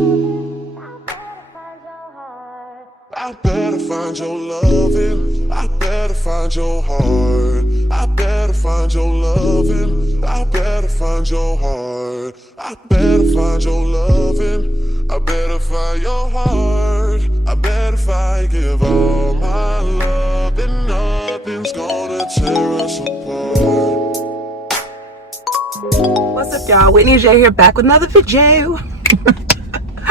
I better find your loving. I better find your heart. I better find your loving. I better find your heart. I better find your loving. I better find your heart. I bet if I give all my love, then nothing's gonna tear us apart. What's up, y'all? Whitney Jayy here, back with another video.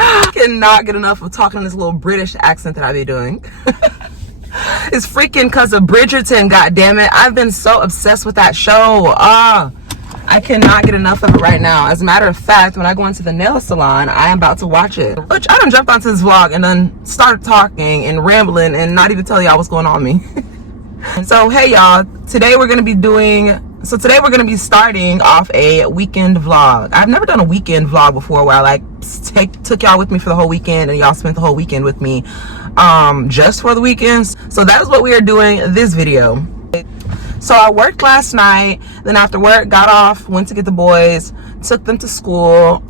I cannot get enough of talking this little British accent that I be doing. It's freaking because of Bridgerton, goddammit. I've been so obsessed with that show. I cannot get enough of it right now. As a matter of fact, when I go into the nail salon, I am about to watch it. Which I done jumped onto this vlog and then started talking and rambling and not even tell y'all what's going on with me. So hey y'all, today we're gonna be starting off a weekend vlog. I've never done a weekend vlog before where I like took y'all with me for the whole weekend and y'all spent the whole weekend with me just for the weekends. So that is what we are doing this video. So I worked last night, then after work got off, went to get the boys, took them to school,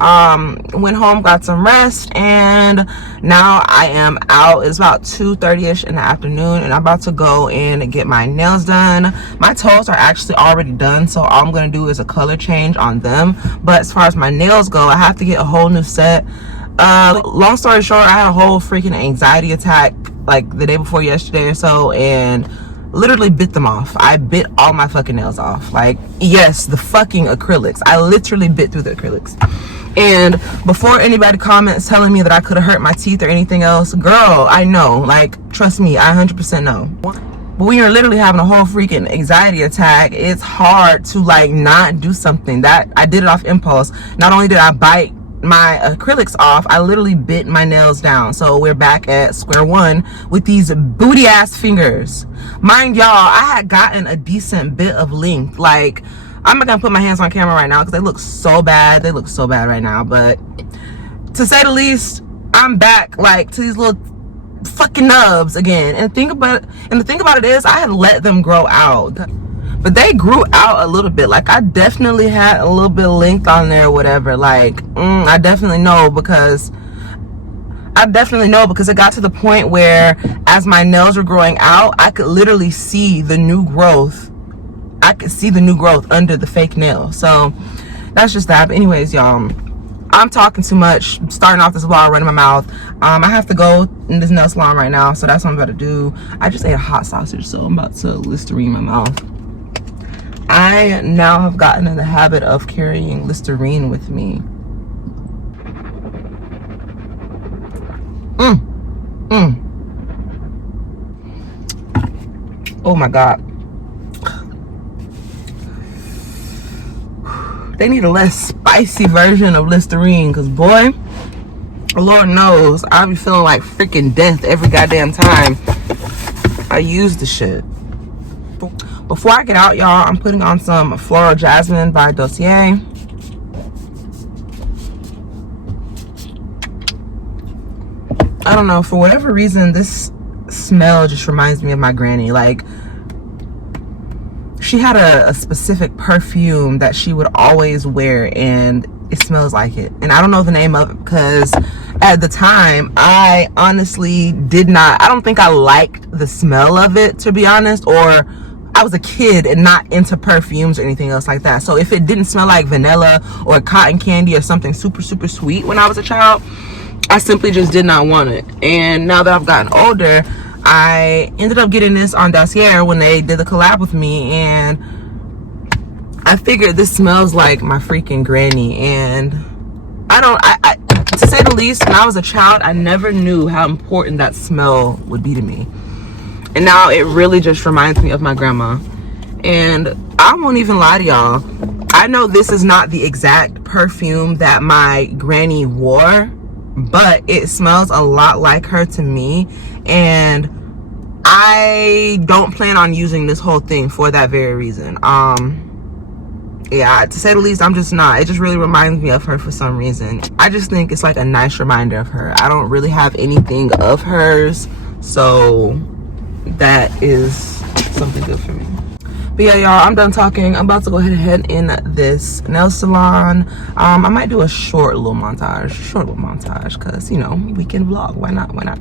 went home, got some rest, and now I am out. It's about 2:30ish in the afternoon and I'm about to go in and get my nails done. My toes are actually already done, so all I'm gonna do is a color change on them. But as far as my nails go, I have to get a whole new set. Long story short, I had a whole freaking anxiety attack like the day before yesterday or so, and literally bit them off. I bit all my fucking nails off. Like, yes, the fucking acrylics. I literally bit through the acrylics. And before anybody comments telling me that I could have hurt my teeth or anything else, girl, I know. Like, trust me, I 100% know. But when you're literally having a whole freaking anxiety attack, it's hard to like not do something. That I did it off impulse. Not only did I bite my acrylics off, I literally bit my nails down. So we're back at square one with these booty ass fingers. Mind y'all, I had gotten a decent bit of length. Like, I'm not gonna put my hands on camera right now because they look so bad. They look so bad right now, but to say the least, I'm back like to these little fucking nubs again. And the thing about it is I had let them grow out, but they grew out a little bit. Like, I definitely had a little bit of length on there or whatever. Like, I definitely know because it got to the point where as my nails were growing out, I could literally see the new growth. I could see the new growth under the fake nail. So that's just that. But anyways, y'all, I'm talking too much. I'm starting off this vlog running my mouth. I have to go in this nail salon right now, so that's what I'm about to do. I just ate a hot sausage, so I'm about to Listerine my mouth. I now have gotten in the habit of carrying Listerine with me. Oh my God. They need a less spicy version of Listerine, because boy, Lord knows, I be feeling like freaking death every goddamn time I use the shit. Before I get out, y'all, I'm putting on some Floral Jasmine by Dossier. I don't know, for whatever reason, this smell just reminds me of my granny. Like, she had a specific perfume that she would always wear, and it smells like it. And I don't know the name of it because at the time, I honestly I don't think I liked the smell of it, to be honest, or I was a kid and not into perfumes or anything else like that. So if it didn't smell like vanilla or cotton candy or something super, super sweet when I was a child, I simply just did not want it. And now that I've gotten older, I ended up getting this on Dossier when they did the collab with me, and I figured this smells like my freaking granny. And I to say the least, when I was a child, I never knew how important that smell would be to me. And now it really just reminds me of my grandma. And I won't even lie to y'all, I know this is not the exact perfume that my granny wore, but it smells a lot like her to me. And I don't plan on using this whole thing for that very reason. Yeah, to say the least, I'm just not. It just really reminds me of her for some reason. I just think it's like a nice reminder of her. I don't really have anything of hers, so that is something good for me. But yeah, y'all, I'm done talking. I'm about to go ahead and head in this nail salon. I might do a short little montage, because, you know, weekend vlog. Why not? Why not?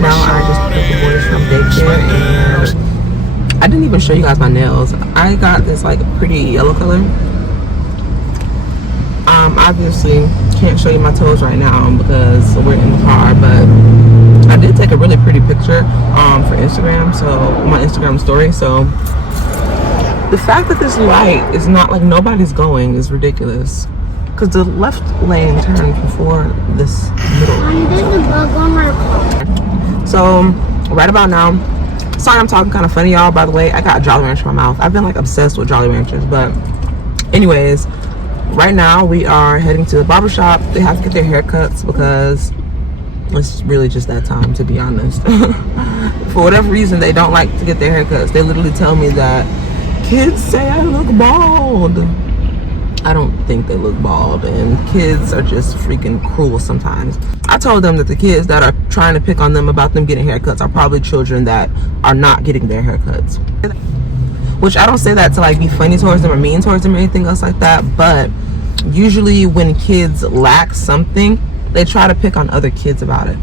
Now I just picked up the boys from daycare and I didn't even show you guys my nails. I got this like pretty yellow color. Obviously can't show you my toes right now because we're in the car, but I did take a really pretty picture for Instagram, so my Instagram story. So the fact that this light is not like nobody's going is ridiculous. Because the left lane turns before this middle lane. There's a bug on my car. So, right about now, sorry I'm talking kind of funny, y'all. By the way, I got a Jolly Rancher in my mouth. I've been like obsessed with Jolly Ranchers. But, anyways, right now we are heading to the barbershop. They have to get their haircuts because it's really just that time, to be honest. For whatever reason, they don't like to get their haircuts. They literally tell me that kids say I look bald. I don't think they look bald, and kids are just freaking cruel sometimes. I told them that the kids that are trying to pick on them about them getting haircuts are probably children that are not getting their haircuts. Which I don't say that to like be funny towards them or mean towards them or anything else like that, but usually when kids lack something, they try to pick on other kids about it.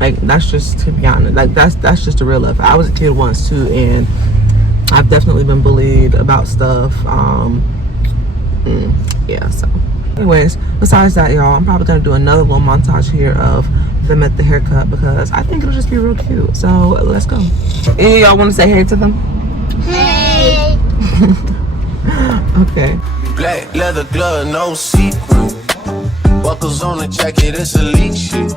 Like, that's just, to be honest, like that's just the real life. I was a kid once too, and I've definitely been bullied about stuff. Yeah, so anyways, besides that, y'all, I'm probably gonna do another little montage here of them at the haircut because I think it'll just be real cute. So let's go. Any of y'all want to say hey to them? Hey. Okay. Black leather glove, no see-through. Buckles on the jacket, it's elite shit.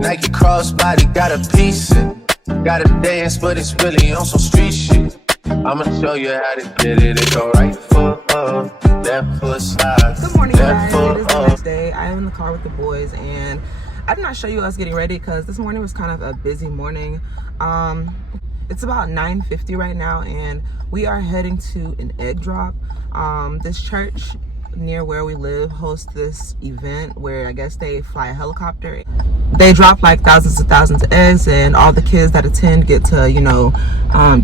Nike crossbody, got a piece it. Gotta dance, but it's really on some street shit. I'ma show you how to get it. It go right foot up, left foot slide. Good morning, guys. It is the next day. I am in the car with the boys, and I did not show you us getting ready because this morning was kind of a busy morning. It's about 9:50 right now, and we are heading to an egg drop. This church near where we live hosts this event where I guess they fly a helicopter. They drop like thousands of eggs, and all the kids that attend get to, you know,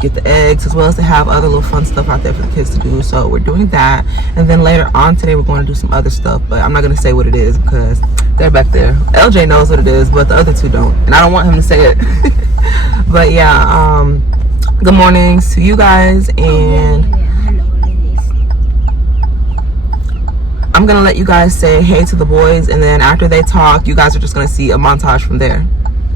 get the eggs, as well as they have other little fun stuff out there for the kids to do. So we're doing that, and then later on today we're going to do some other stuff, but I'm not going to say what it is because they're back there. LJ knows what it is, but the other two don't, and I don't want him to say it. But yeah, good mornings to you guys, and I'm gonna let you guys say hey to the boys, and then after they talk, you guys are just gonna see a montage from there.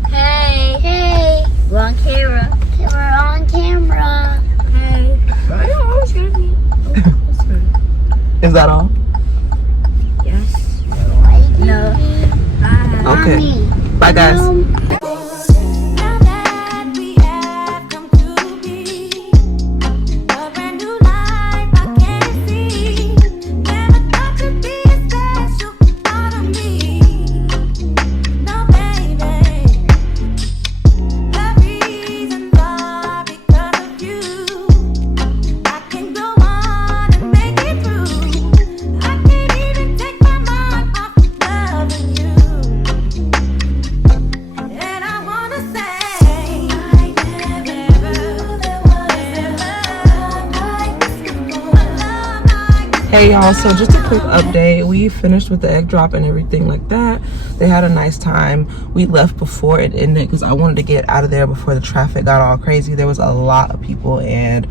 Hey, hey, we're on camera. We're on camera. Hey, why are you always hearing me? Is that all? Yes. No. Bye. Okay. Bye, guys. Hey y'all, so just a quick update. We finished with the egg drop and everything like that. They had a nice time. We left before it ended because I wanted to get out of there before the traffic got all crazy. There was a lot of people, and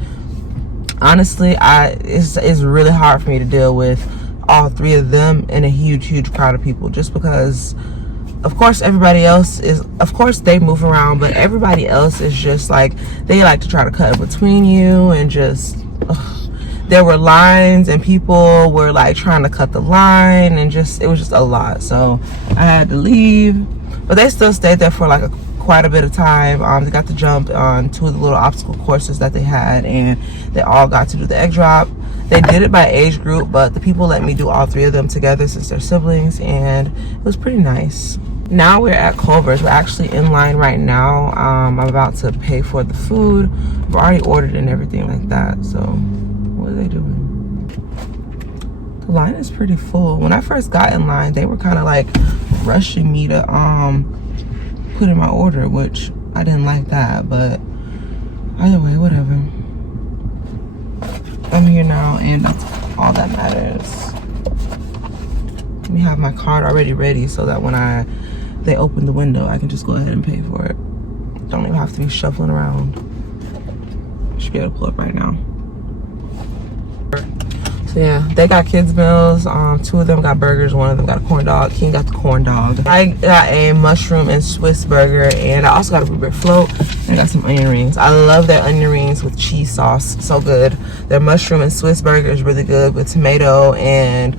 honestly, it's really hard for me to deal with all three of them in a huge crowd of people, just because of course everybody else is, of course they move around, but everybody else is just like, they like to try to cut in between you, and just there were lines and people were like trying to cut the line, and just, it was just a lot. So I had to leave, but they still stayed there for like quite a bit of time. They got to jump on two of the little obstacle courses that they had, and they all got to do the egg drop. They did it by age group, but the people let me do all three of them together since they're siblings, and it was pretty nice. Now we're at Culver's. We're actually in line right now. I'm about to pay for the food. I've already ordered and everything like that. So what are they doing? The line is pretty full. When I first got in line, they were kind of like rushing me to put in my order, which I didn't like that, but either way, whatever. I'm here now, and that's all that matters. Let me have my card already ready so that when they open the window, I can just go ahead and pay for it. Don't even have to be shuffling around. Should be able to pull up right now. So yeah, they got kids meals. 2 of them got burgers, 1 of them got a corn dog. King got the corn dog. I got a mushroom and Swiss burger, and I also got a blueberry float, and I got some onion rings. I love their onion rings with cheese sauce, so good. Their mushroom and Swiss burger is really good with tomato and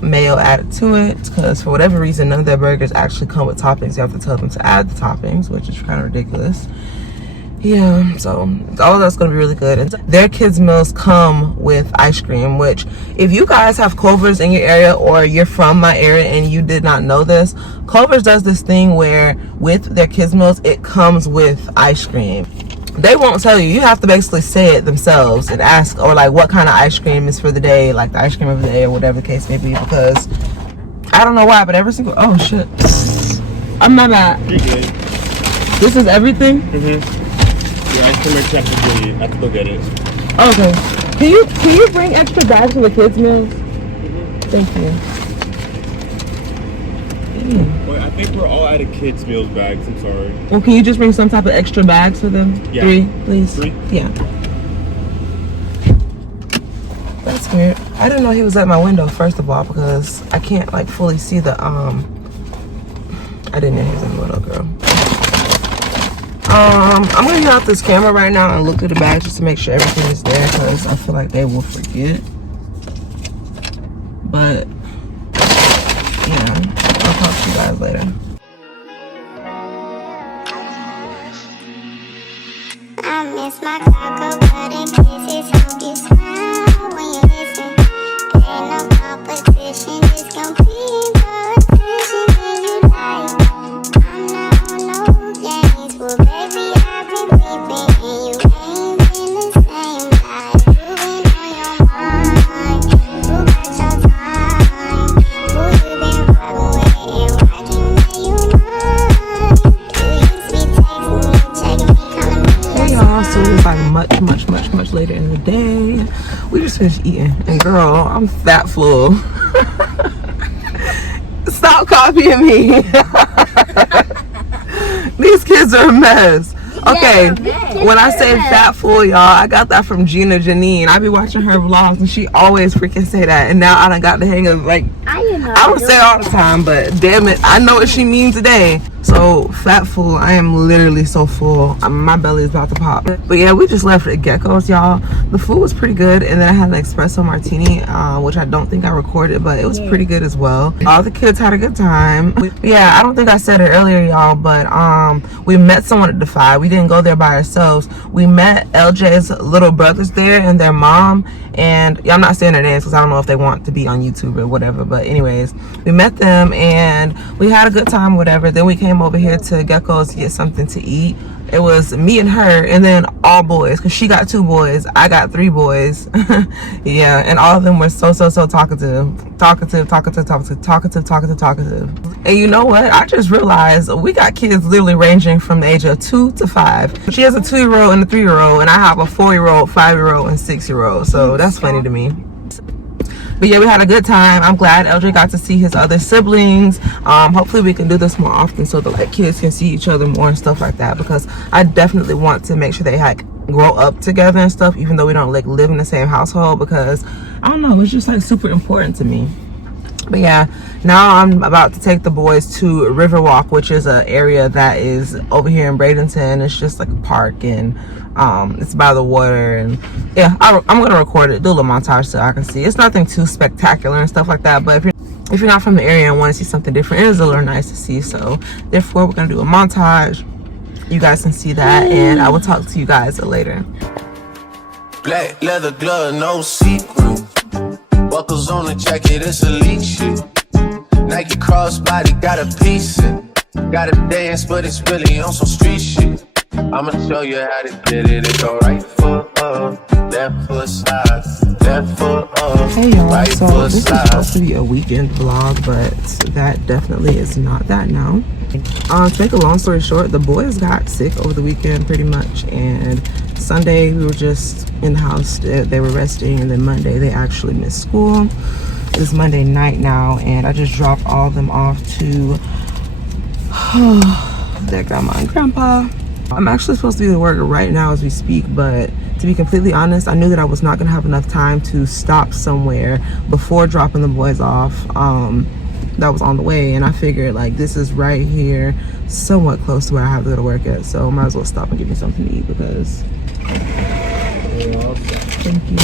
mayo added to it, because for whatever reason none of their burgers actually come with toppings. You have to tell them to add the toppings, which is kind of ridiculous. Yeah, so all of that's gonna be really good. And their kids meals come with ice cream, which if you guys have Culver's in your area or you're from my area and you did not know this, Culver's does this thing where with their kids meals it comes with ice cream. They won't tell you. You have to basically say it themselves and ask, or like what kind of ice cream is for the day, like the ice cream of the day or whatever the case may be, because I don't know why, but every single, oh shit, I'm not bad. You're good. This is everything? Mm-hmm. Your ice cream is for you. I have to go get it. Okay. Can you bring extra bags for the kids meals? Mm-hmm. Thank you. Wait, I think we're all out of kids meals bags. I'm sorry. Well, can you just bring some type of extra bags for them? Yeah. 3, please. 3? Yeah. That's weird. I didn't know he was at my window, first of all, because I can't like fully see the I didn't know he was in the window, girl. I'm gonna get out this camera right now and look through the bags just to make sure everything is there, because I feel like they will forget. But yeah, I'll talk to you guys later. I miss my taco butter kisses. Hope you smile when you listen. Ain't no competition, just compete for attention when you like. I'm not on no games, well baby I've been creeping and you ain't been the same. Like who been on your mind? Who got your time? Who you been riding with and why can't you mind? You used to be texting me, checking me, calling me. Hey y'all, so it's like much later in the day. We just finished eating, and girl, I'm fat full. Stop copying me. These kids are a mess. Okay, when I say fat full, y'all, I got that from Gina Janine. I be watching her vlogs and she always freaking say that, and now I done got the hang of, like, I don't say it all the time, but damn it, I know what she means today. So fat full, I am literally so full. My belly is about to pop. But yeah, we just left at Gecko's, y'all. The food was pretty good, and then I had an espresso martini, which I don't think I recorded, but it was pretty good as well. All the kids had a good time. Yeah, I don't think I said it earlier, y'all, but we met someone at Defy. We didn't go there by ourselves. We met LJ's little brothers there and their mom, and yeah, I'm not saying their names because I don't know if they want to be on YouTube or whatever, but anyways, we met them and we had a good time, whatever. Then we came over here to Gecko's to get something to eat. It was me and her, and then all boys, because she got 2 boys, I got 3 boys. Yeah, and all of them were so talkative. And you know what, I just realized we got kids literally ranging from the age of 2 to 5. She has a 2-year-old and a 3-year-old, and I have a 4-year-old, 5-year-old, and 6-year-old, so that's funny to me. But yeah, we had a good time. I'm glad LJ got to see his other siblings. Hopefully we can do this more often so that like kids can see each other more and stuff like that, because I definitely want to make sure they like grow up together and stuff, even though we don't like live in the same household, because I don't know, it's just like super important to me. But yeah, now I'm about to take the boys to Riverwalk, which is an area that is over here in Bradenton. It's just like a park, and it's by the water, and yeah, I'm gonna record it, do a little montage so I can see. It's nothing too spectacular and stuff like that, but if you're not from the area and want to see something different, it is a little nice to see. So therefore we're gonna do a montage. You guys can see that, and I will talk to you guys later. Black leather glove, no sequin. Buckles on the jacket, it's elite shit. Nike crossbody got a piece in. Gotta dance, but it's really on some street shit. I'ma show you how to get it. It go right foot up, left foot slide, left foot up, Hey y'all, right so foot this is slide. supposed to be a weekend vlog, but that definitely is not that now. To make a long story short, the boys got sick over the weekend pretty much, and Sunday we were just in the house, they were resting, and then Monday they actually missed school. It's Monday night now, and I just dropped all of them off to their grandma and grandpa. I'm actually supposed to be at work right now as we speak, but to be completely honest, I knew that I was not gonna have enough time to stop somewhere before dropping the boys off. That was on the way, and I figured like this is right here, somewhat close to where I have to go to work at, so I might as well stop and get me something to eat because thank you.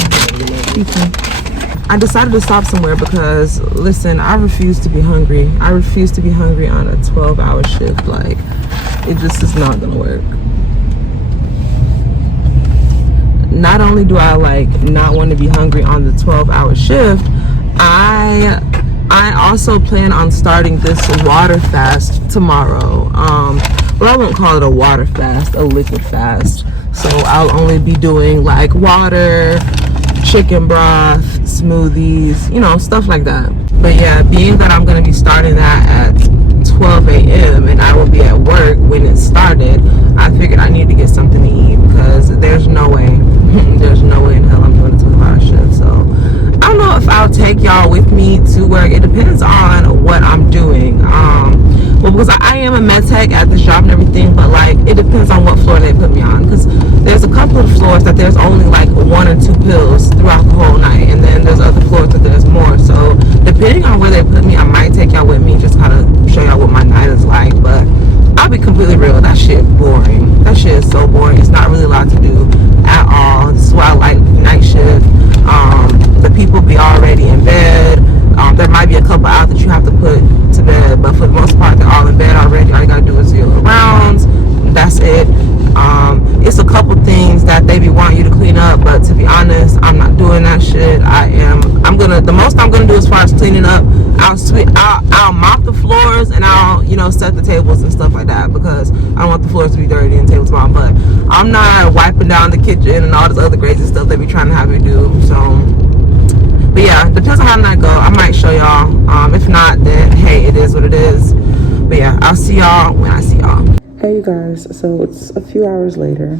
I decided to stop somewhere because listen, I refuse to be hungry. I refuse to be hungry on a 12-hour shift. Like, it just is not gonna work. Not only do I like not want to be hungry on the 12-hour shift, I also plan on starting this water fast tomorrow. Well, I won't call it a water fast, a liquid fast. So I'll only be doing like water, chicken broth, smoothies, you know, stuff like that. But yeah, being that I'm gonna be starting that at 12 a.m. and I will be at work when it started, I figured I need to get something to eat because there's no way, there's no way in hell I'm doing a 12-hour shift. So I don't know if I'll take y'all with me to work. It depends on what I'm doing. Well, because I am a med tech at this job and everything, but like it depends on what floor they put me on, because there's a couple of floors that there's only like 1 or 2 pills throughout the whole night, and then there's other floors that there's more. So depending on where they put me, I might take y'all with me, just kind of show y'all what my night is like. But I'll be completely real, that shit boring. That shit is so boring. It's not really a lot to do at all. This is why I like night shift. The people be already in bed. There might be a couple out that you have to put to bed, but for the most part, they're all in bed already. All you gotta do is 0 rounds. That's it. It's a couple things that they be wanting you to clean up, but to be honest, I'm not doing that shit. The most I'm gonna do as far as cleaning up, I'll mop the floors and I'll, you know, set the tables and stuff like that, because I don't want the floors to be dirty and tables tomorrow. But I'm not wiping down the kitchen and all this other crazy stuff they be trying to have me do. So, but yeah, depends on how the night go. I might show y'all. If not, then hey, it is what it is. But yeah, I'll see y'all when I see y'all. Hey you guys, so it's a few hours later.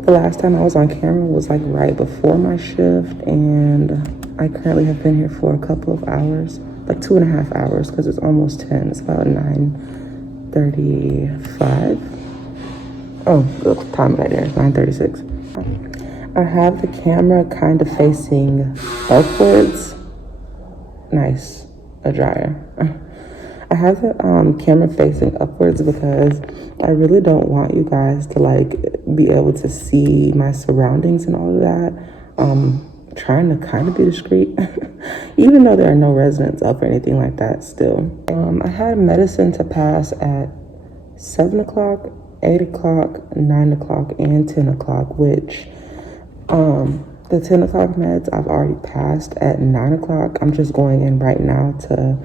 The last time I was on camera was like right before my shift, and I currently have been here for a couple of hours, like 2.5 hours, because it's almost 10. It's about 9:35. Oh, the time right there, 9:36. I have the camera kind of facing upwards. Nice, a dryer. I have the camera facing upwards because I really don't want you guys to like be able to see my surroundings and all of that. Trying to kind of be discreet, even though there are no residents up or anything like that still. I had medicine to pass at 7 o'clock, 8 o'clock, 9 o'clock, and 10 o'clock, which the 10 o'clock meds I've already passed at 9 o'clock. I'm just going in right now to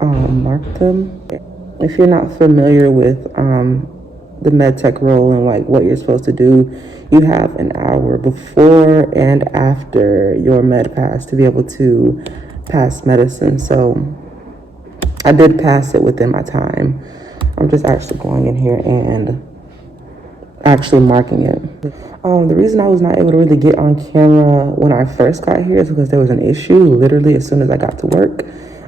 mark them. If you're not familiar with the med tech role and like what you're supposed to do, you have an hour before and after your med pass to be able to pass medicine. So I did pass it within my time. I'm just actually going in here and actually marking it. The reason I was not able to really get on camera when I first got here is because there was an issue literally as soon as I got to work.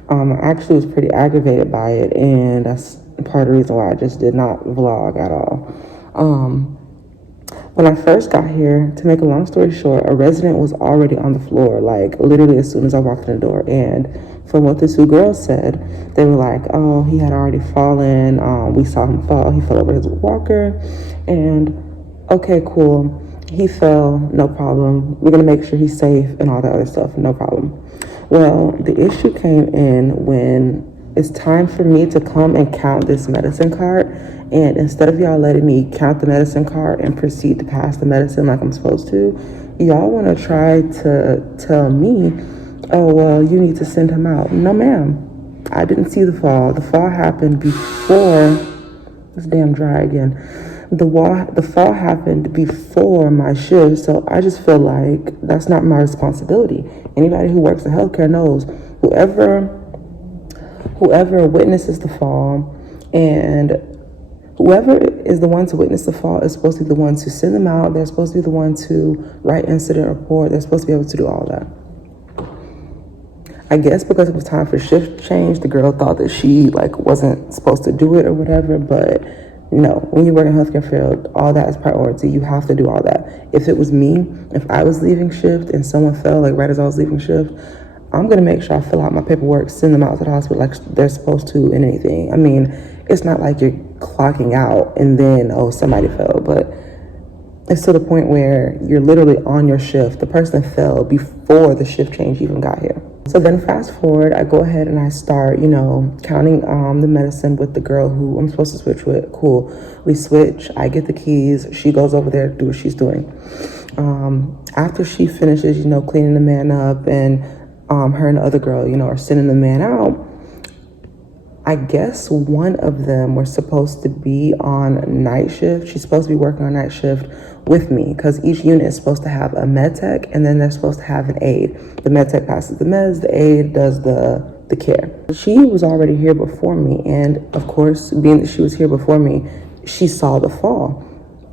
I actually was pretty aggravated by it, and that's part of the reason why I just did not vlog at all. When I first got here, to make a long story short, a resident was already on the floor, like literally as soon as I walked in the door. And from what the 2 girls said, they were like, oh, he had already fallen. We saw him fall. He fell over his walker. And okay, cool. He fell, no problem. We're going to make sure he's safe and all that other stuff, no problem. Well, the issue came in when it's time for me to come and count this medicine card. And instead of y'all letting me count the medicine card and proceed to pass the medicine like I'm supposed to, y'all want to try to tell me, oh, well, you need to send him out. No, ma'am. I didn't see the fall. The fall happened before. It's damn dry again. The fall happened before my shift, so I just feel like that's not my responsibility. Anybody who works in healthcare knows whoever witnesses the fall, and whoever is the one to witness the fall is supposed to be the one to send them out. They're supposed to be the one to write incident report. They're supposed to be able to do all that. I guess because it was time for shift change, the girl thought that she wasn't supposed to do it or whatever, but no, when you work in the healthcare field, all that is priority. You have to do all that. If it was me, if I was leaving shift and someone fell right as I was leaving shift, I'm going to make sure I fill out my paperwork, send them out to the hospital like they're supposed to and anything. I mean, it's not like you're clocking out and then, oh, somebody fell, but it's to the point where you're literally on your shift. The person fell before the shift change even got here. So then fast forward, I go ahead and I start, counting the medicine with the girl who I'm supposed to switch with. Cool. We switch. I get the keys. She goes over there to do what she's doing. After she finishes, cleaning the man up, and her and the other girl, are sending the man out, I guess one of them was supposed to be on night shift. She's supposed to be working on night shift with me because each unit is supposed to have a med tech and then they're supposed to have an aide. The med tech passes the meds, the aide does the care. She was already here before me, and of course, being that she was here before me, she saw the fall.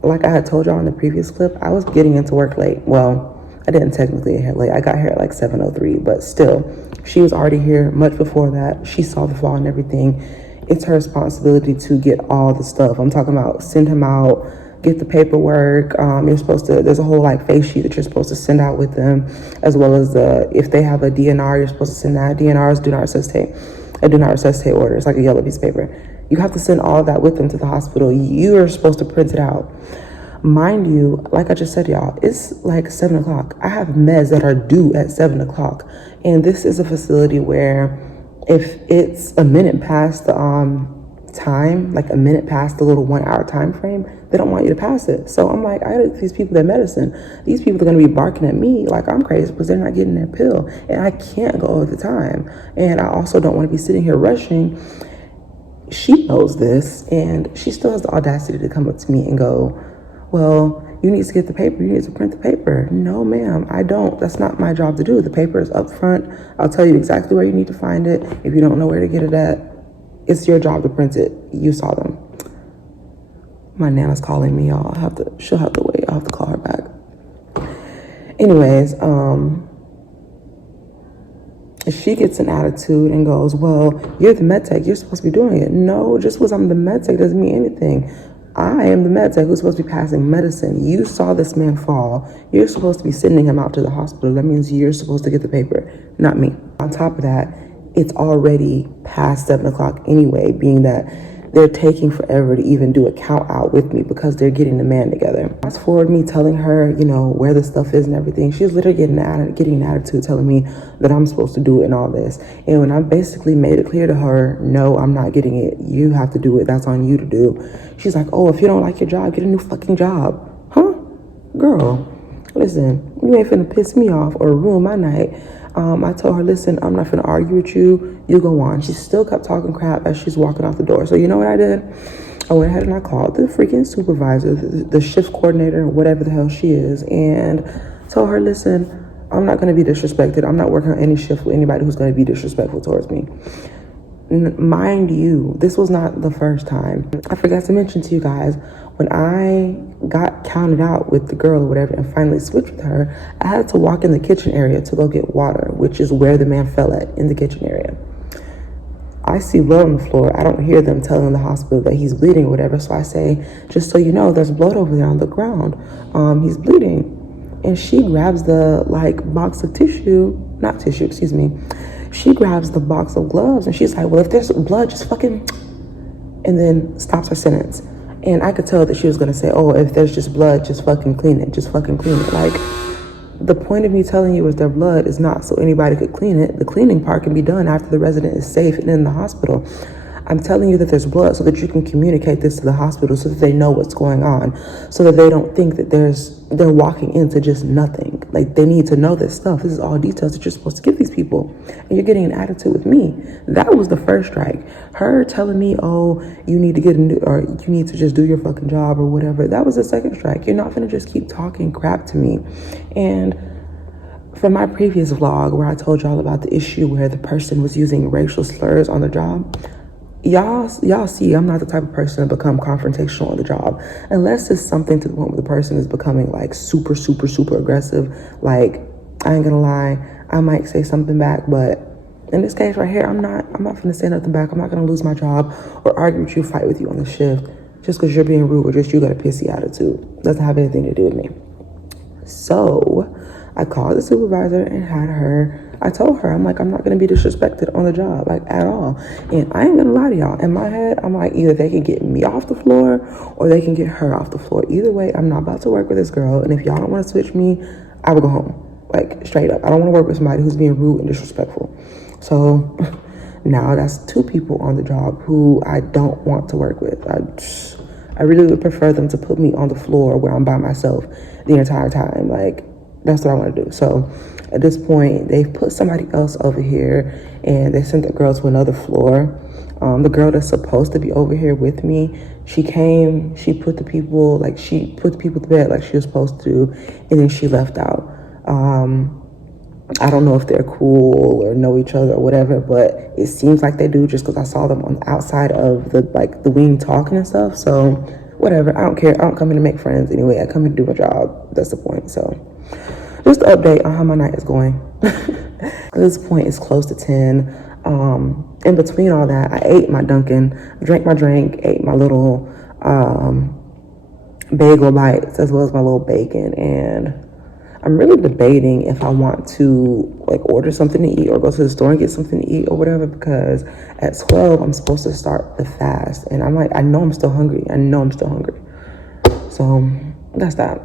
Like I had told y'all in the previous clip, I was getting into work late. Well, I didn't technically get here late. I got here at 7:03, but still, she was already here much before that. She saw the fall and everything. It's her responsibility to get all the stuff. I'm talking about send him out, get the paperwork. You're supposed to, there's a whole face sheet that you're supposed to send out with them, as well as if they have a DNR, you're supposed to send that. DNRs do not resuscitate. A do not resuscitate order. It's like a yellow piece of paper. You have to send all of that with them to the hospital. You are supposed to print it out. Mind you, like I just said, y'all, it's 7 o'clock. I have meds that are due at 7 o'clock. And this is a facility where if it's a minute past the time, a minute past the little 1 hour time frame, they don't want you to pass it. So I'm I gotta get these people their medicine. These people are gonna be barking at me like I'm crazy because they're not getting their pill. And I can't go over the time. And I also don't want to be sitting here rushing. She knows this, and she still has the audacity to come up to me and go, well, you need to get the paper. You need to print the paper. No, ma'am, I don't. That's not my job to do. The paper is up front. I'll tell you exactly where you need to find it. If you don't know where to get it at, it's your job to print it. You saw them. My Nana's calling me, y'all. She'll have to wait. I'll have to call her back. Anyways, she gets an attitude and goes, well, you're the med tech. You're supposed to be doing it. No, just because I'm the med tech doesn't mean anything. I am the med tech who's supposed to be passing medicine. You saw this man fall. You're supposed to be sending him out to the hospital. That means you're supposed to get the paper, not me. On top of that, it's already past 7 o'clock anyway, being that they're taking forever to even do a count out with me because they're getting the man together. Fast forward me telling her, where the stuff is and everything. She's literally getting an attitude telling me that I'm supposed to do it and all this. And when I basically made it clear to her, no, I'm not getting it. You have to do it. That's on you to do. She's like, oh, if you don't like your job, get a new fucking job. Huh? Girl, listen, you ain't finna piss me off or ruin my night. I told her, listen, I'm not finna argue with you. You go on. She still kept talking crap as she's walking out the door. So you know what I did? I went ahead and I called the freaking supervisor, the shift coordinator, whatever the hell she is, and told her, listen, I'm not going to be disrespected. I'm not working on any shift with anybody who's going to be disrespectful towards me. Mind you, this was not the first time. I forgot to mention to you guys, when I got counted out with the girl or whatever and finally switched with her, I had to walk in the kitchen area to go get water, which is where the man fell at, in the kitchen area. I see blood on the floor. I don't hear them telling the hospital that he's bleeding or whatever. So I say, just so you know, there's blood over there on the ground. He's bleeding. And she grabs the box of tissue, not tissue, excuse me. She grabs the box of gloves and she's like, well, if there's blood, just fucking, and then stops her sentence. And I could tell that she was going to say, oh, if there's just blood, just fucking clean it. Just fucking clean it. The point of me telling you is their blood is not so anybody could clean it. The cleaning part can be done after the resident is safe and in the hospital. I'm telling you that there's blood so that you can communicate this to the hospital so that they know what's going on, so that they don't think that they're walking into just nothing. Like, they need to know this stuff. This is all details that you're supposed to give these people, and you're getting an attitude with me. That was the first strike. Her telling me, oh, you need to get a new, or you need to just do your fucking job or whatever. That was the second strike. You're not gonna just keep talking crap to me. And from my previous vlog where I told y'all about the issue where the person was using racial slurs on the job, y'all see I'm not the type of person to become confrontational on the job unless it's something to the point where the person is becoming like super aggressive. Like, I ain't gonna lie, I might say something back, but in this case right here, I'm not gonna say nothing back. I'm not gonna lose my job or argue with you, fight with you on the shift just because you're being rude or just you got a pissy attitude. Doesn't have anything to do with me. So I called the supervisor and I told her, I'm like, I'm not going to be disrespected on the job, like, at all. And I ain't going to lie to y'all. In my head, I'm like, either they can get me off the floor or they can get her off the floor. Either way, I'm not about to work with this girl. And if y'all don't want to switch me, I will go home. Like, straight up. I don't want to work with somebody who's being rude and disrespectful. So now that's 2 people on the job who I don't want to work with. I really would prefer them to put me on the floor where I'm by myself the entire time. Like, that's what I want to do. So at this point, they've put somebody else over here and they sent the girl to another floor. The girl that's supposed to be over here with me, she came, she put the people to bed like she was supposed to, and then she left out. I don't know if they're cool or know each other or whatever, but it seems like they do just because I saw them on the outside of the wing talking and stuff. So whatever, I don't care. I don't come in to make friends anyway. I come in to do my job. That's the point. So just an update on how my night is going. At this point, it's close to 10. In between all that, I ate my Dunkin', drank my drink, ate my little bagel bites as well as my little bacon, and I'm really debating if I want to like order something to eat or go to the store and get something to eat or whatever, because at 12 I'm supposed to start the fast, and I'm like, I know I'm still hungry. So that's that.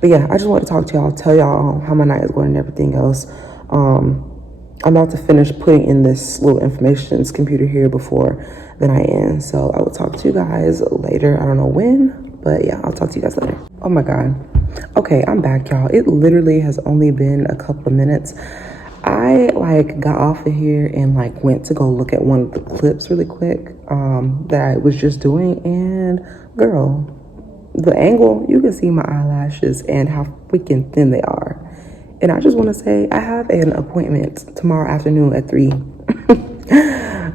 But yeah, I just want to talk to y'all, tell y'all how my night is going and everything else. I'm about to finish putting in this little information computer here before then I end. So I will talk to you guys later. I don't know when, but yeah, I'll talk to you guys later. Oh my God. Okay, I'm back, y'all. It literally has only been a couple of minutes. I got off of here and went to go look at one of the clips really quick that I was just doing, and girl, the angle, you can see my eyelashes and how freaking thin they are. And I just want to say, I have an appointment tomorrow afternoon at 3.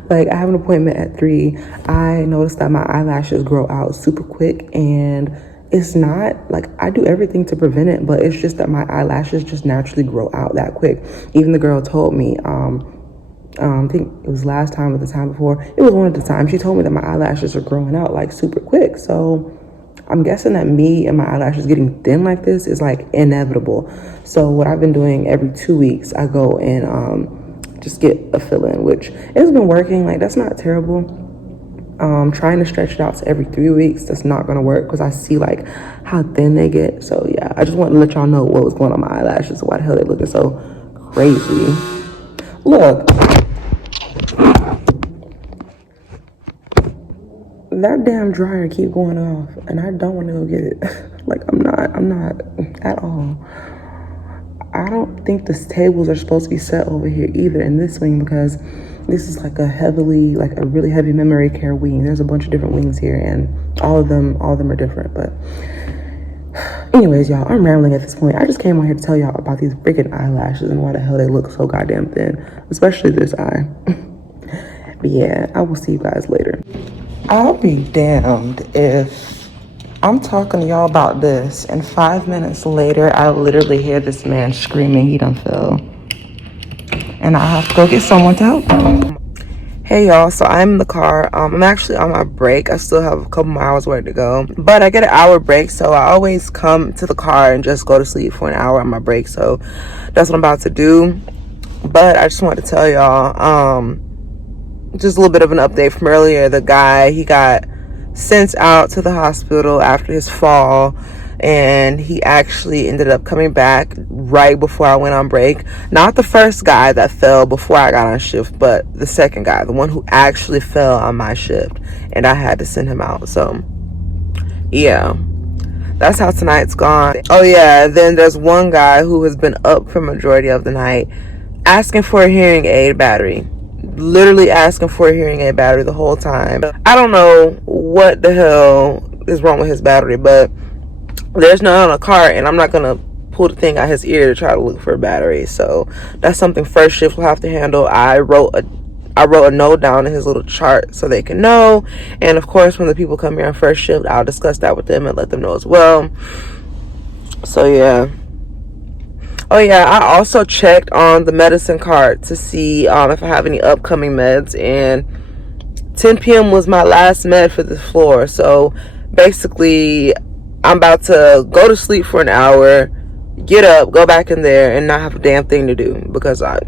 I have an appointment at 3. I noticed that my eyelashes grow out super quick, and it's not I do everything to prevent it, but it's just that my eyelashes just naturally grow out that quick. Even the girl told me, I think it was last time or the time before, it was one of the times, she told me that my eyelashes are growing out super quick. So I'm guessing that me and my eyelashes getting thin like this is inevitable. So what I've been doing every 2 weeks, I go and just get a fill-in, which has been working. That's not terrible. Trying to stretch it out to every 3 weeks, that's not gonna work because I see how thin they get. So yeah, I just wanted to let y'all know what was going on my eyelashes, why the hell they looking so crazy. Look, that damn dryer keep going off and I don't want to go get it. I'm not at all. I don't think the tables are supposed to be set over here either in this wing, because this is a really heavy memory care wing. There's a bunch of different wings here, and all of them are different. But anyways, y'all, I'm rambling at this point. I just came on here to tell y'all about these freaking eyelashes and why the hell they look so goddamn thin, especially this eye. But yeah, I will see you guys later. I'll be damned if I'm talking to y'all about this and 5 minutes later I literally hear this man screaming he done fell, and I have to go get someone to help him. Hey y'all, so I'm in the car. I'm actually on my break. I still have a couple more hours work to go, but I get an hour break, so I always come to the car and just go to sleep for an hour on my break. So that's what I'm about to do. But I just wanted to tell y'all just a little bit of an update from earlier. The guy, he got sent out to the hospital after his fall. and he actually ended up coming back right before I went on break. Not the first guy that fell before I got on shift, but the second guy, the one who actually fell on my shift, and I had to send him out. So yeah, that's how tonight's gone. Oh yeah, then there's one guy who has been up for majority of the night asking for a hearing aid battery. Literally asking for a hearing aid battery the whole time. I don't know what the hell is wrong with his battery, but there's none on a cart, and I'm not gonna pull the thing out his ear to try to look for a battery. So that's something first shift will have to handle. I wrote a note down in his little chart so they can know, and of course when the people come here on first shift, I'll discuss that with them and let them know as well. So yeah. Oh yeah, I also checked on the medicine cart to see if I have any upcoming meds, and 10 p.m. was my last med for the floor. So basically I'm about to go to sleep for an hour, get up, go back in there, and not have a damn thing to do, because I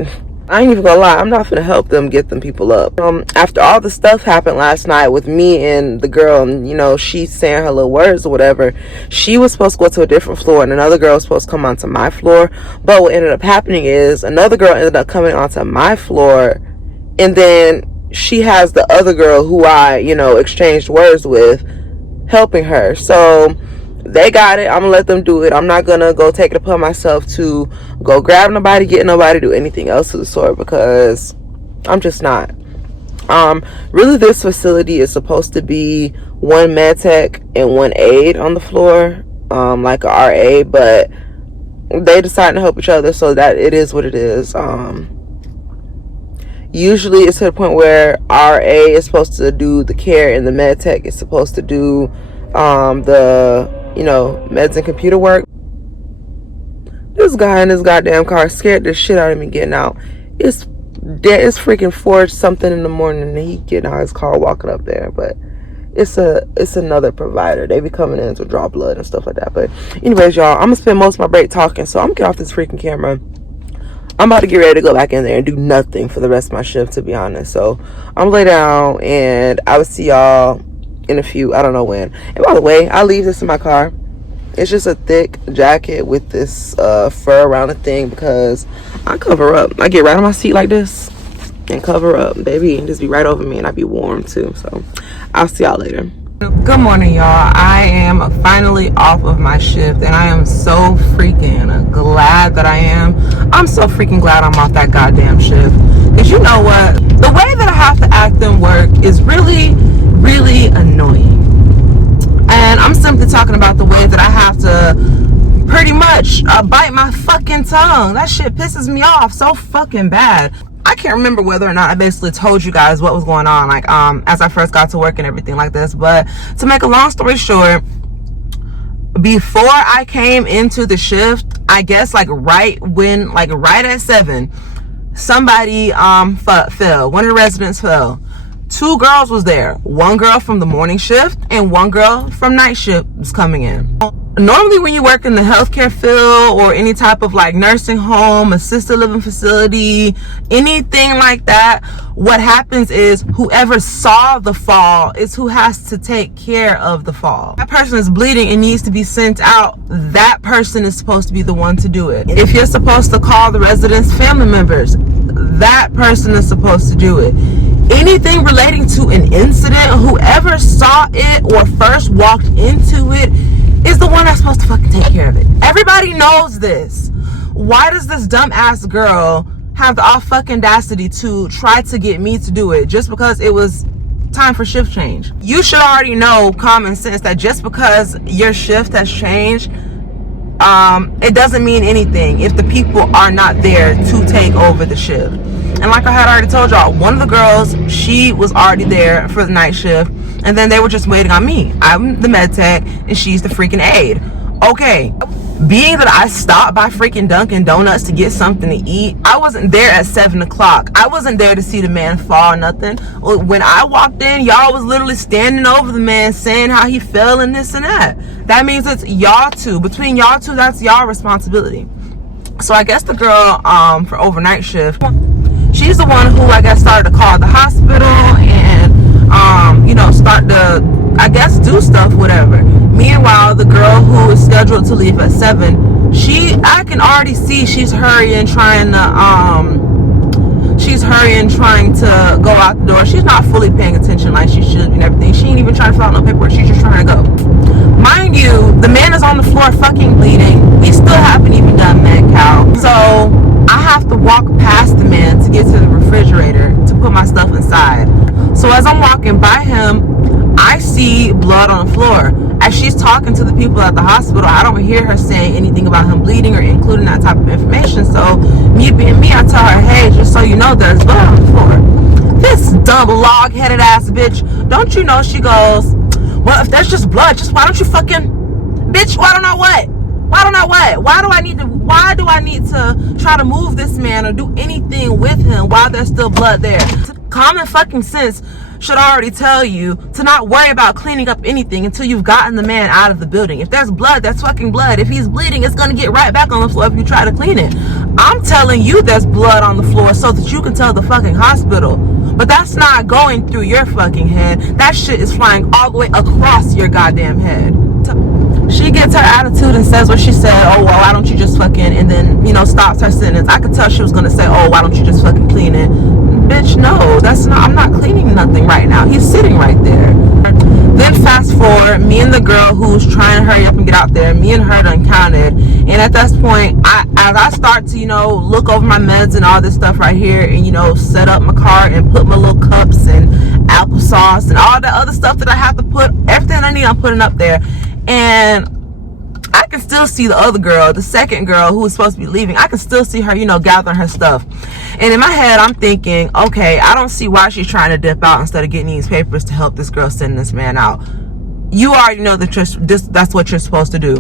ain't even gonna lie, I'm not gonna help them get them people up. After all the stuff happened last night with me and the girl, and you know, she saying her little words or whatever, she was supposed to go to a different floor, and another girl was supposed to come onto my floor. But what ended up happening is another girl ended up coming onto my floor, and then she has the other girl who I, you know, exchanged words with, helping her. So they got it. I'm gonna let them do it. I'm not gonna go take it upon myself to go grab nobody, get nobody, do anything else of the sort, because I'm just not. Really, this facility is supposed to be one med tech and one aide on the floor, like a RA, but they decided to help each other, so that it is what it is. Usually it's to the point where RA is supposed to do the care, and the med tech is supposed to do the, you know, meds and computer work. This guy in this goddamn car scared the shit out of me getting out. It's freaking 4 something in the morning, and he getting out of his car walking up there. But it's another provider. They be coming in to draw blood and stuff like that. But anyways, y'all, I'm gonna spend most of my break talking, so I'm gonna get off this freaking camera. I'm about to get ready to go back in there and do nothing for the rest of my shift, to be honest. So I'm gonna lay down, and I will see y'all in a few, I don't know when. And by the way, I leave this in my car. It's just a thick jacket with this fur around the thing, because I cover up. I get right on my seat like this and cover up, baby, and just be right over me, and I be warm too. So I'll see y'all later. Good morning, y'all. I am finally off of my shift, and I am so freaking glad that I am. I'm so freaking glad I'm off that goddamn shift. Because you know what? The way that I have to act and work is really, really annoying. And I'm simply talking about the way that I have to pretty much bite my fucking tongue. That shit pisses me off so fucking bad. I can't remember whether or not I basically told you guys what was going on, like as I first got to work and everything like this. But to make a long story short, before I came into the shift, I guess like right at 7, somebody fell. One of the residents fell. 2 girls was there. One girl from the morning shift and one girl from night shift was coming in. Normally when you work in the healthcare field or any type of like nursing home, assisted living facility, anything like that, what happens is whoever saw the fall is who has to take care of the fall. That person is bleeding and needs to be sent out. That person is supposed to be the one to do it. If you're supposed to call the residents' family members, that person is supposed to do it. Anything relating to an incident, whoever saw it or first walked into it is the one that's supposed to fucking take care of it. Everybody knows this. Why does this dumbass girl have the all fucking audacity to try to get me to do it just because it was time for shift change? You should already know common sense that just because your shift has changed, it doesn't mean anything if the people are not there to take over the shift. And like I had already told y'all, one of the girls, she was already there for the night shift, and then they were just waiting on me. I'm the med tech and she's the freaking aide. Okay, being that I stopped by freaking Dunkin' Donuts to get something to eat, I wasn't there at 7 o'clock. I wasn't there to see the man fall or nothing. When I walked in, y'all was literally standing over the man saying how he fell and this and that. That means it's y'all two. Between y'all two, that's y'all responsibility. So I guess the girl for overnight shift, she's the one who I guess started to call the hospital and you know, start to, I guess, do stuff, whatever. Meanwhile, the girl who is scheduled to leave at 7, I can already see she's hurrying, trying to go out the door. She's not fully paying attention like she should and everything. She ain't even trying to fill out no paperwork. She's just trying to go. Mind you, the man is on the floor fucking bleeding. He still haven't even done med cal. So I have to walk past the man to get to the refrigerator to put my stuff inside. So as I'm walking by him, I see blood on the floor. As she's talking to the people at the hospital, I don't hear her saying anything about him bleeding or including that type of information. So me being me, I tell her, hey, just so you know, there's blood on the floor. This dumb log-headed ass bitch, don't you know? She goes, well, if there's just blood, just why don't you fucking, bitch, why don't I what? Why don't I what? Why do I need to try to move this man or do anything with him while there's still blood there? Common fucking sense should already tell you to not worry about cleaning up anything until you've gotten the man out of the building. If there's blood, that's fucking blood. If he's bleeding, it's gonna get right back on the floor if you try to clean it. I'm telling you there's blood on the floor so that you can tell the fucking hospital. But that's not going through your fucking head. That shit is flying all the way across your goddamn head. She gets her attitude and says what she said. Oh, well, why don't you just fucking, and then, you know, stops her sentence. I could tell she was gonna say, oh, why don't you just fucking clean it? Bitch, no, that's not, I'm not cleaning nothing right now. He's sitting right there. Then fast forward, me and the girl who's trying to hurry up and get out there, me and her done counted. And at this point, as I start to, you know, look over my meds and all this stuff right here and, you know, set up my cart and put my little cups and applesauce and all the other stuff that I have to put, everything I need, I'm putting up there. And I can still see the other girl, the second girl who was supposed to be leaving. I can still see her, you know, gathering her stuff. And in my head, I'm thinking, okay, I don't see why she's trying to dip out instead of getting these papers to help this girl send this man out. You already know that that's what you're supposed to do.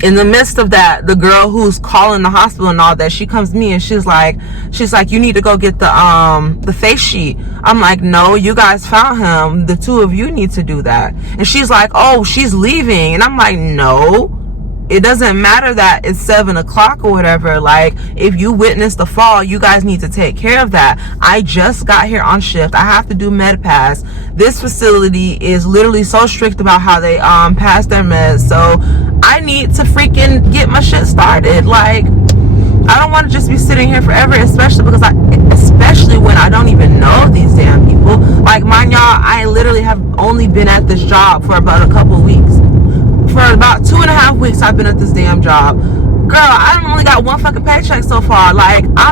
In the midst of that, the girl who's calling the hospital and all that, she comes to me and she's like, you need to go get the face sheet. I'm like, no, you guys found him. The two of you need to do that. And she's like, oh, she's leaving. And I'm like, no. It doesn't matter that it's 7 o'clock or whatever. Like, if you witnessed the fall, you guys need to take care of that. I just got here on shift. I have to do med pass. This facility is literally so strict about how they pass their meds. So I need to freaking get my shit started. Like, I don't want to just be sitting here forever, especially when I don't even know these damn people. Like, mind y'all, I literally have only been at this job for about a couple weeks. For about 2.5 weeks I've been at this damn job. Girl, I only got one fucking paycheck so far. Like, I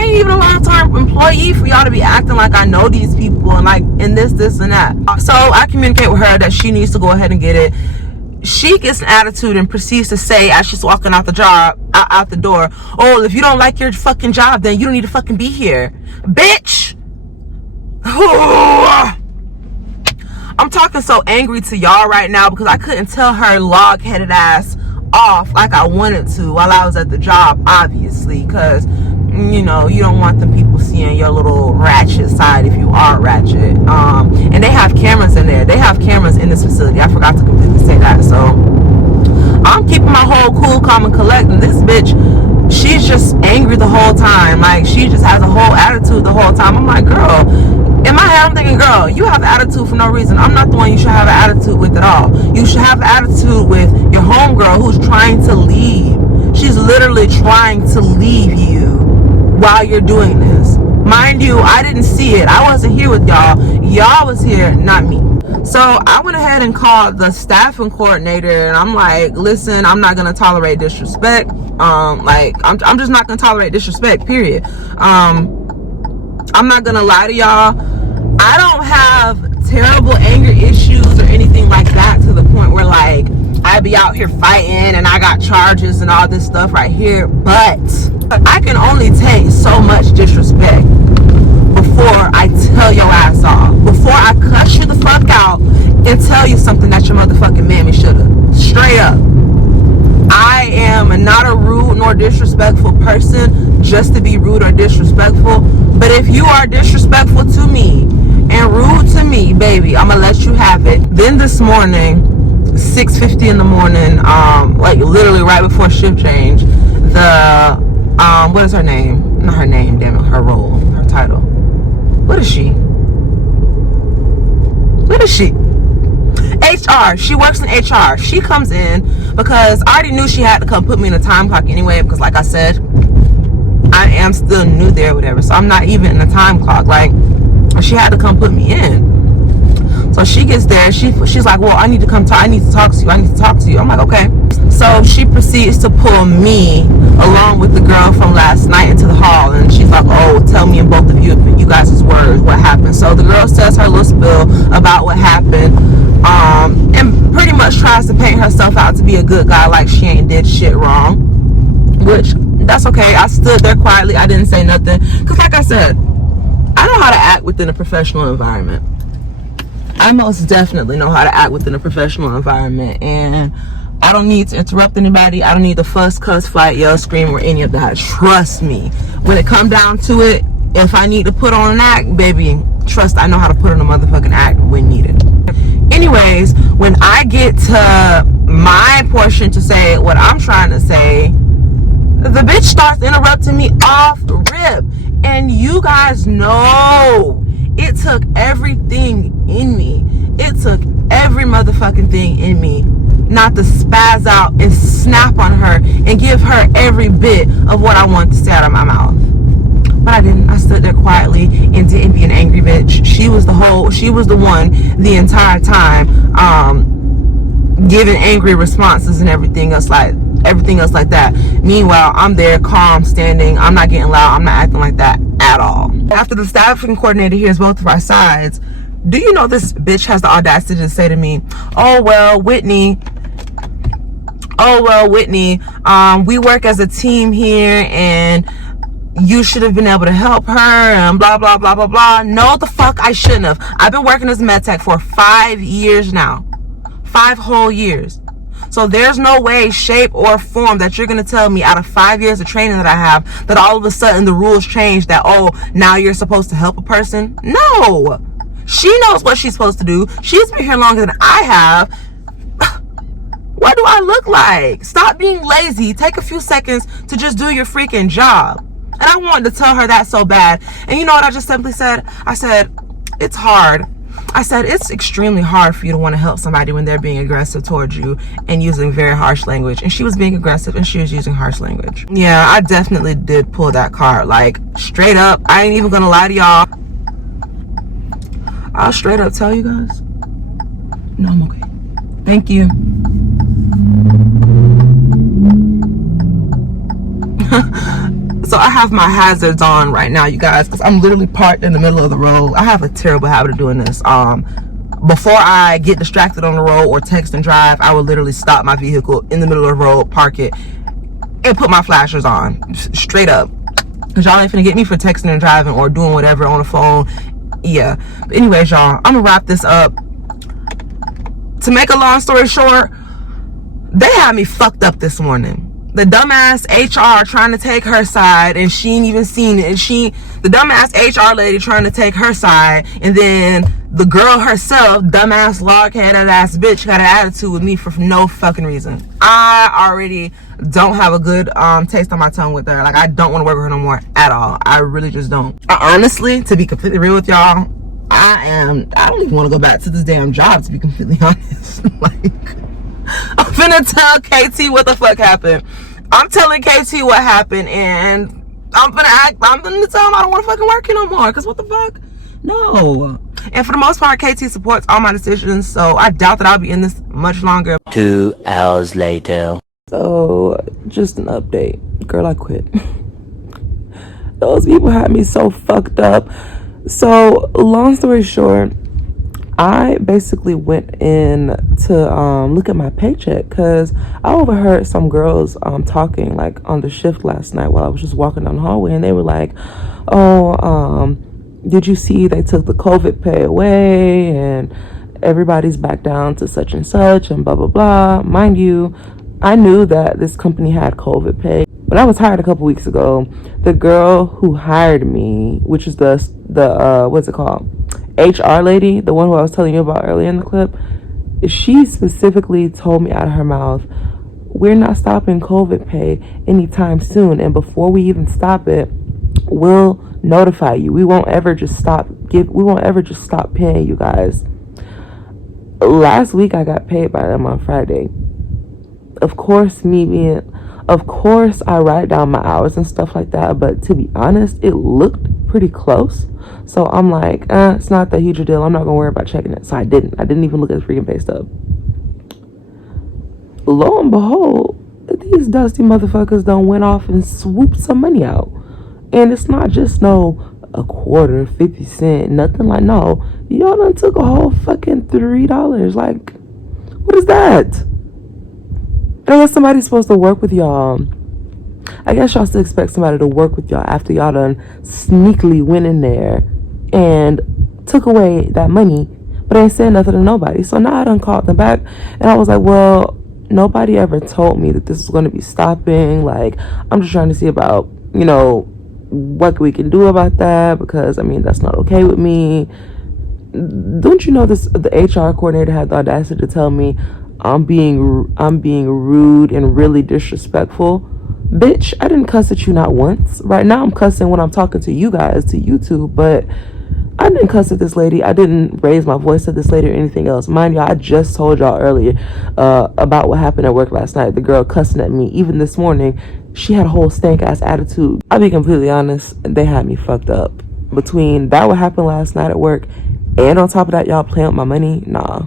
ain't even a long-term employee for y'all to be acting like I know these people and like, and this and that. So I communicate with her that she needs to go ahead and get it. She gets an attitude and proceeds to say, as she's walking out the door, oh, if you don't like your fucking job, then you don't need to fucking be here. Bitch! I'm talking so angry to y'all right now because I couldn't tell her log-headed ass off like I wanted to while I was at the job, obviously, because, you know, you don't want them people seeing your little ratchet side if you are ratchet. And they have cameras in there. They have cameras in this facility. I forgot to completely say that. So I'm keeping my whole cool, calm, and collect. And this bitch, she's just angry the whole time. Like, she just has a whole attitude the whole time. I'm like, girl, in my head, I'm thinking, girl, you have attitude for no reason. I'm not the one you should have an attitude with at all. You should have attitude with your homegirl who's trying to leave. She's literally trying to leave you while you're doing this. Mind you, I didn't see it. I wasn't here with y'all. Y'all was here, not me. So I went ahead and called the staffing coordinator, and I'm like, listen, I'm not gonna tolerate disrespect. I'm just not gonna tolerate disrespect, period. I'm not gonna lie to y'all, I don't have terrible anger issues or anything like that to the point where, like, I be out here fighting and I got charges and all this stuff right here, but I can only take so much disrespect before I tell your ass off, before I cuss you the fuck out and tell you something that your motherfucking mammy shoulda. Straight up. I am not a rude nor disrespectful person just to be rude or disrespectful, but if you are disrespectful to me and rude to me, baby, I'm gonna let you have it. Then this morning, 6:50 in the morning, like literally right before shift change, the what is her name? Not her name, damn it, her role, her title. What is she? HR. She works in HR. She comes in because I already knew she had to come put me in a time clock anyway, because like I said, I am still new there or whatever, so I'm not even in a time clock. Like, she had to come put me in. So she gets there, she's like, well, I need to talk to you. I'm like, okay. So she proceeds to pull me along with the girl from last night into the hall, and she's like, oh, tell me in both of you guys' words what happened. So the girl says her little spill about what happened, and pretty much tries to paint herself out to be a good guy, like she ain't did shit wrong, which, that's okay. I stood there quietly, I didn't say nothing, because like I said, I know how to act within a professional environment. I most definitely know how to act within a professional environment, and I don't need to interrupt anybody. I don't need to fuss, cuss, fight, yell, scream, or any of that. Trust me. When it comes down to it, if I need to put on an act, baby, trust, I know how to put on a motherfucking act when needed. Anyways, when I get to my portion to say what I'm trying to say, the bitch starts interrupting me off the rip. And you guys know it took everything in me. It took every motherfucking thing in me not to spaz out and snap on her and give her every bit of what I wanted to say out of my mouth. But I didn't. I stood there quietly and didn't be an angry bitch. She was the one the entire time giving angry responses and everything else like that. Meanwhile, I'm there calm, standing. I'm not getting loud. I'm not acting like that at all. After the staffing coordinator hears both of our sides, do you know this bitch has the audacity to say to me, oh well, Whitney, we work as a team here, and you should have been able to help her, and blah blah blah blah blah. No, the fuck I shouldn't have. I've been working as med tech for 5 years now. 5 whole years. So there's no way, shape, or form that you're going to tell me out of 5 years of training that I have that all of a sudden the rules change, that, oh, now you're supposed to help a person. No. She knows what she's supposed to do. She's been here longer than I have. What do I look like? Stop being lazy. Take a few seconds to just do your freaking job. And I wanted to tell her that so bad. And you know what I just simply said? I said, it's hard. I said, it's extremely hard for you to want to help somebody when they're being aggressive towards you and using very harsh language. And she was being aggressive and she was using harsh language. Yeah, I definitely did pull that card. Like, straight up, I ain't even gonna lie to y'all. I'll straight up tell you guys, no, I'm okay. Thank you. So I have my hazards on right now, you guys, because I'm literally parked in the middle of the road. I have a terrible habit of doing this. Before I get distracted on the road or text and drive, I will literally stop my vehicle in the middle of the road, park it, and put my flashers on, straight up. Because y'all ain't finna get me for texting and driving or doing whatever on the phone. Yeah. But anyways, y'all, I'm gonna wrap this up. To make a long story short, they had me fucked up this morning. The dumbass HR trying to take her side, and she ain't even seen it. The dumbass HR lady trying to take her side, and then the girl herself, dumbass log-headed ass bitch, got an attitude with me for no fucking reason. I already don't have a good taste on my tongue with her. Like, I don't want to work with her no more at all. I really just don't. Honestly, to be completely real with y'all, I don't even want to go back to this damn job, to be completely honest. Like, I'm finna tell KT what the fuck happened. I'm telling KT what happened, and I'm gonna tell him I don't want to fucking work here no more, because what the fuck? No. And for the most part, KT supports all my decisions, so I doubt that I'll be in this much longer. 2 hours later. So, just an update. Girl, I quit. Those people had me so fucked up. So, long story short, I basically went in to look at my paycheck, because I overheard some girls talking like on the shift last night while I was just walking down the hallway, and they were like, oh, did you see they took the COVID pay away and everybody's back down to such and such and blah blah blah. Mind you, I knew that this company had COVID pay. When I was hired a couple weeks ago, the girl who hired me, which is the what's it called, HR lady, the one who I was telling you about earlier in the clip, she specifically told me out of her mouth, we're not stopping COVID pay anytime soon, and before we even stop it, we'll notify you. We won't ever just stop paying you guys. last week I got paid by them on Friday. Of course, I write down my hours and stuff like that, but to be honest, it looked pretty close. So I'm like, it's not that huge a deal. I'm not gonna worry about checking it. So I didn't even look at the freaking pay stub. Lo and behold, these dusty motherfuckers done went off and swooped some money out. And it's not just a quarter, 50 cents, nothing like, no. Y'all done took a whole fucking $3. Like, what is that? I guess somebody's supposed to work with y'all. I guess y'all still expect somebody to work with y'all after y'all done sneakily went in there and took away that money, but ain't said nothing to nobody. So now I done called them back, and I was like, well, nobody ever told me that this was going to be stopping. Like, I'm just trying to see about, what we can do about that, because, I mean, that's not okay with me. Don't you know this? The HR coordinator had the audacity to tell me I'm being rude and really disrespectful. Bitch, I didn't cuss at you not once. Right now I'm cussing when I'm talking to you guys, to YouTube, but I didn't cuss at this lady. I didn't raise my voice at this lady or anything else. Mind you, I just told y'all earlier about what happened at work last night. The girl cussing at me. Even this morning, she had a whole stank ass attitude. I'll be completely honest, they had me fucked up. Between that what happened last night at work, and on top of that, y'all playing with my money, nah.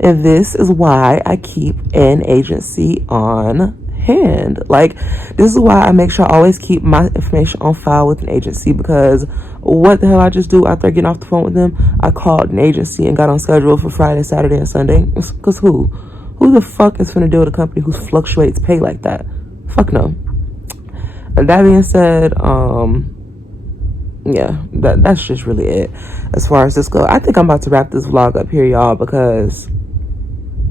And this is why I keep an agency on hand. Like, this is why I make sure I always keep my information on file with an agency, because what the hell I just do after getting off the phone with them? I called an agency and got on schedule for Friday, Saturday, and Sunday. Because who the fuck is finna deal with a company who fluctuates pay like that? Fuck no. And that being said, yeah, that's just really it as far as this goes. I think I'm about to wrap this vlog up here, y'all, because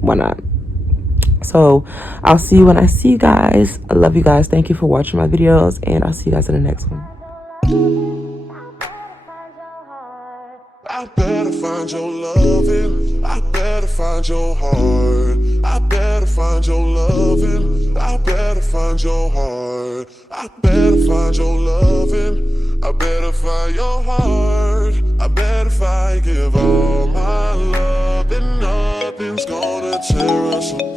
why not? So I'll see you when I see you guys. I love you guys. Thank you for watching my videos, and I'll see you guys in the next one. I better find your loving. I better find your heart. I better find your loving. I better find your heart. I better find your loving. I better find your heart. I bet if I give all my love, then nothing's gonna tear us apart.